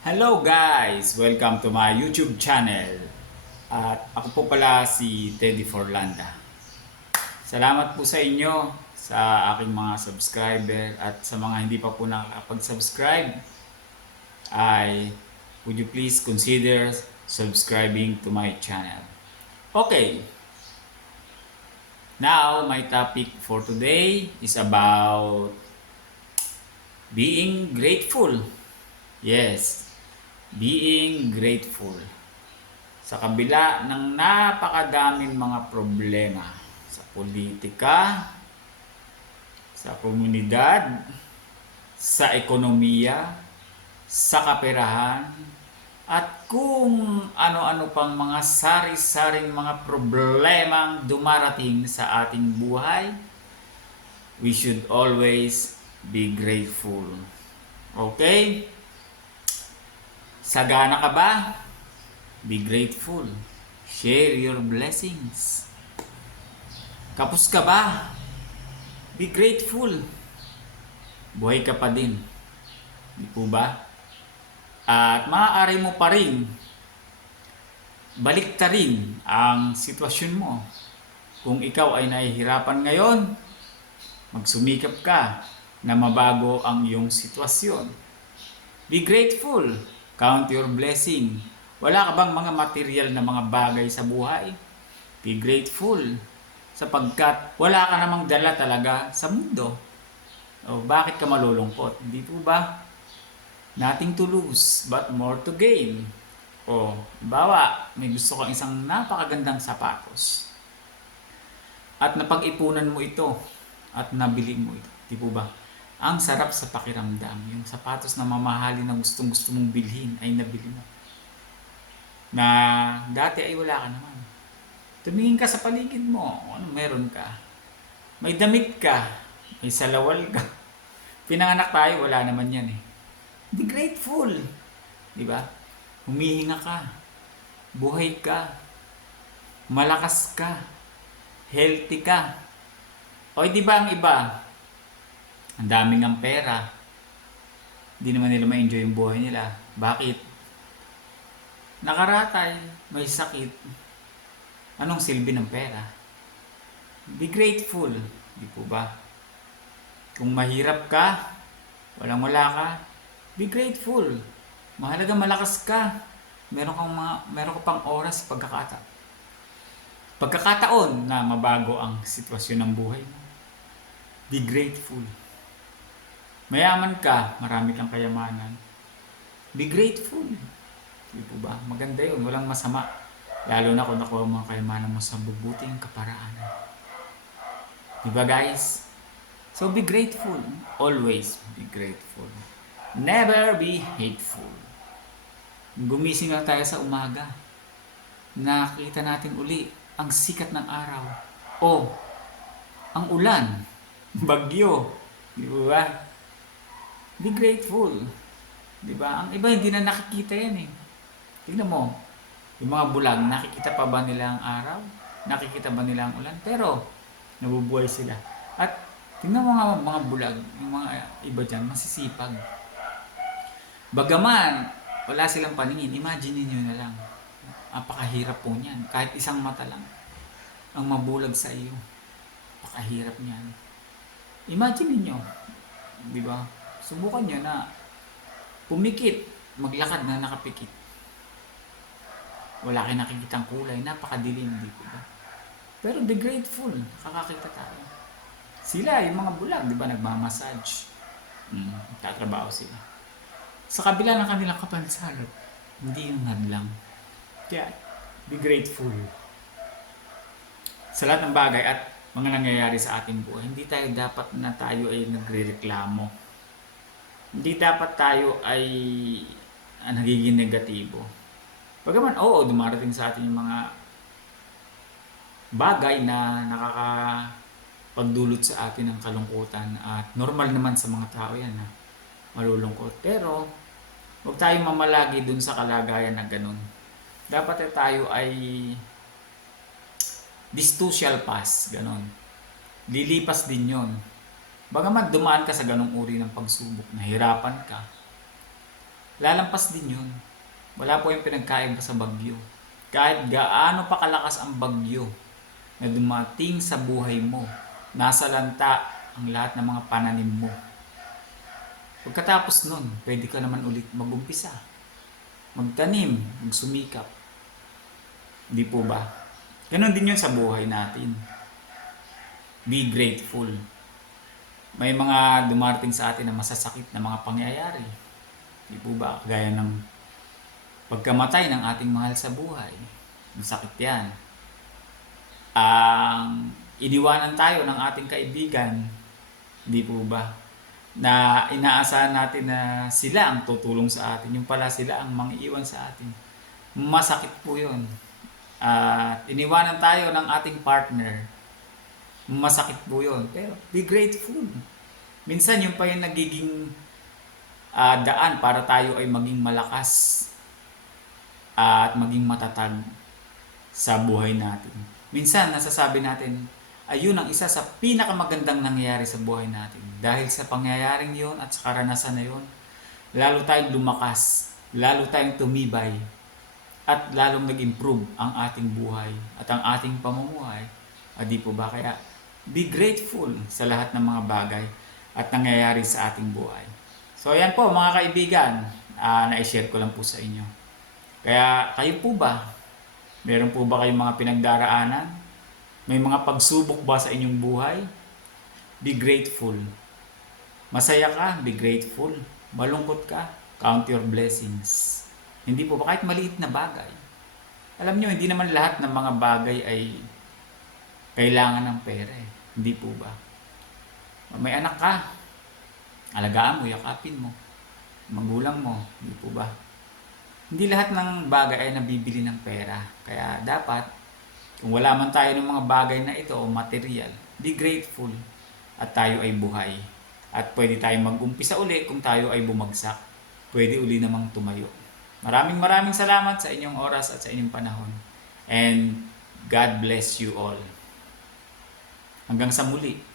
Hello guys! Welcome to my YouTube channel. At ako po pala si Teddy Forlanda. Salamat po sa inyo sa aking mga subscriber at sa mga hindi pa po nakakapag-subscribe ay would you please consider subscribing to my channel. Okay. Now, my topic for today is about being grateful. Yes, being grateful. Sa kabila ng napakadaming mga problema sa politika, sa komunidad, sa ekonomiya, sa kaperahan, at kung ano-ano pang mga sari-saring mga problemang dumarating sa ating buhay, we should always be grateful. Okay? Sagana ka ba? Be grateful. Share your blessings. Kapos ka ba? Be grateful. Buhay ka pa din. Di po ba? At maaari mo pa rin balik rin ang sitwasyon mo. Kung ikaw ay nahihirapan ngayon, magsumikap ka na mabago ang iyong sitwasyon. Be grateful. Count your blessing. Wala ka bang mga material na mga bagay sa buhay? Be grateful. Sapagkat wala ka namang dala talaga sa mundo. O bakit ka malulungkot? Hindi po ba? Nothing to lose, but more to gain. O, bawa, may gusto kang isang napakagandang sapatos. At napag-ipunan mo ito at nabili mo ito. Di po ba? Ang sarap sa pakiramdam. Yung sapatos na mamahalin na gustong gusto mong bilhin ay nabili mo. Na dati ay wala ka naman. Tumingin ka sa paligid mo. Ano meron ka? May damit ka. May salawal ka. Pinanganak tayo, wala naman yan eh. Be grateful. Di ba? Humihinga ka. Buhay ka. Malakas ka. Healthy ka. O di ba ang iba? Ang daming ang pera. Hindi naman nila ma-enjoy yung buhay nila. Bakit? Nakaratay, may sakit. Anong silbi ng pera? Be grateful. Di po ba? Kung mahirap ka, walang wala ka, be grateful. Mahalaga malakas ka. Meron kang mga, meron ka pang oras pagkakata. Pagkakataon na mabago ang sitwasyon ng buhay mo. Be grateful. Mayaman ka, marami kang kayamanan. Be grateful. Di po ba? Maganda yun, walang masama. Lalo na kung nakuha mo ang kayamanan mo sa bubuting kaparaanan. Di ba guys? So be grateful. Always be grateful. Never be hateful. Gumising lang tayo sa umaga. Nakita natin uli ang sikat ng araw. O, ang ulan. Bagyo. Di ba? Be grateful. Di ba? Ang iba hindi na nakikita yan eh. Tingnan mo, yung mga bulag, nakikita pa ba nila ang araw? Nakikita ba nila ang ulan? Pero, nabubuhay sila. At tingnan mo nga mga bulag, yung mga iba dyan, masisipag. Bagaman, wala silang paningin, imagine niyo na lang. Napakahirap po niyan. Kahit isang mata lang ang mabulag sa iyo. Napakahirap niyan. Imagine niyo, di ba? Subukan niyo na pumikit, maglakad na nakapikit. Wala kayong nakikitang kulay, napakadilim, di ba? Pero be grateful, nakakakita tayo. Sila, yung mga bulag, di ba, nagmamassage. Hmm, tatrabaho sila. Sa kabila ng kanilang kapansanan, hindi yung hadlang. Kaya, be grateful. Sa lahat ng bagay at mga nangyayari sa ating buhay, hindi tayo dapat na tayo ay nagre-reklamo. Hindi dapat tayo ay ah, nagiging negatibo. Bagaman, oo, dumarating sa atin yung mga bagay na nakakapagdulot sa atin ng kalungkutan at normal naman sa mga tao yan na malulungkot. Pero, huwag tayong mamalagi dun sa kalagayan na ganun. Dapat tayo ay this too shall pass, ganun. Lilipas din yon. Bagaman dumaan ka sa ganung uri ng pagsubok, nahirapan ka, lalampas din yun. Wala po yung pinagkaiba sa bagyo. Kahit gaano pa kalakas ang bagyo na dumating sa buhay mo, nasa lanta ang lahat ng mga pananim mo. Pagkatapos nun, pwede ka naman ulit magumpisa. Magtanim, magsumikap. Di po ba? Ganon din yun sa buhay natin. Be grateful. May mga dumarating sa atin na masasakit na mga pangyayari. Di po ba? Gaya ng pagkamatay ng ating mahal sa buhay. Masakit yan. Ang iniwanan tayo ng ating kaibigan. Di po ba? Na inaasahan natin na sila ang tutulong sa atin. Yung pala sila ang mangiiwan sa atin. Masakit po yun. At iniwanan tayo ng ating partner. Masakit po yun. Pero be grateful. Minsan yung pa yung nagiging ah, daan para tayo ay maging malakas at maging matatag sa buhay natin. Minsan nasasabi natin, ayun ang isa sa pinakamagandang nangyayari sa buhay natin. Dahil sa pangyayaring yon at sa karanasan na yon, lalo tayong lumakas, lalo tayong tumibay, at lalong nag-improve ang ating buhay at ang ating pamumuhay. Adi po ba? Kaya be grateful sa lahat ng mga bagay at nangyayari sa ating buhay. So yan po mga kaibigan, ah, na-share ko lang po sa inyo. Kaya kayo po ba? Meron po ba kayong mga pinagdaraanan? May mga pagsubok ba sa inyong buhay? Be grateful. Masaya ka, be grateful. Malungkot ka, count your blessings. Hindi po ba kahit maliit na bagay? Alam nyo, hindi naman lahat ng mga bagay ay kailangan ng pera eh. Hindi po ba? May anak ka, alagaan mo, yakapin mo. Magulang mo, hindi po ba? Hindi lahat ng bagay ay nabibili ng pera. Kaya dapat, kung wala man tayo ng mga bagay na ito o material, be grateful at tayo ay buhay. At pwede tayong mag-umpisa uli kung tayo ay bumagsak. Pwede uli namang tumayo. Maraming maraming salamat sa inyong oras at sa inyong panahon. And God bless you all. Hanggang sa muli.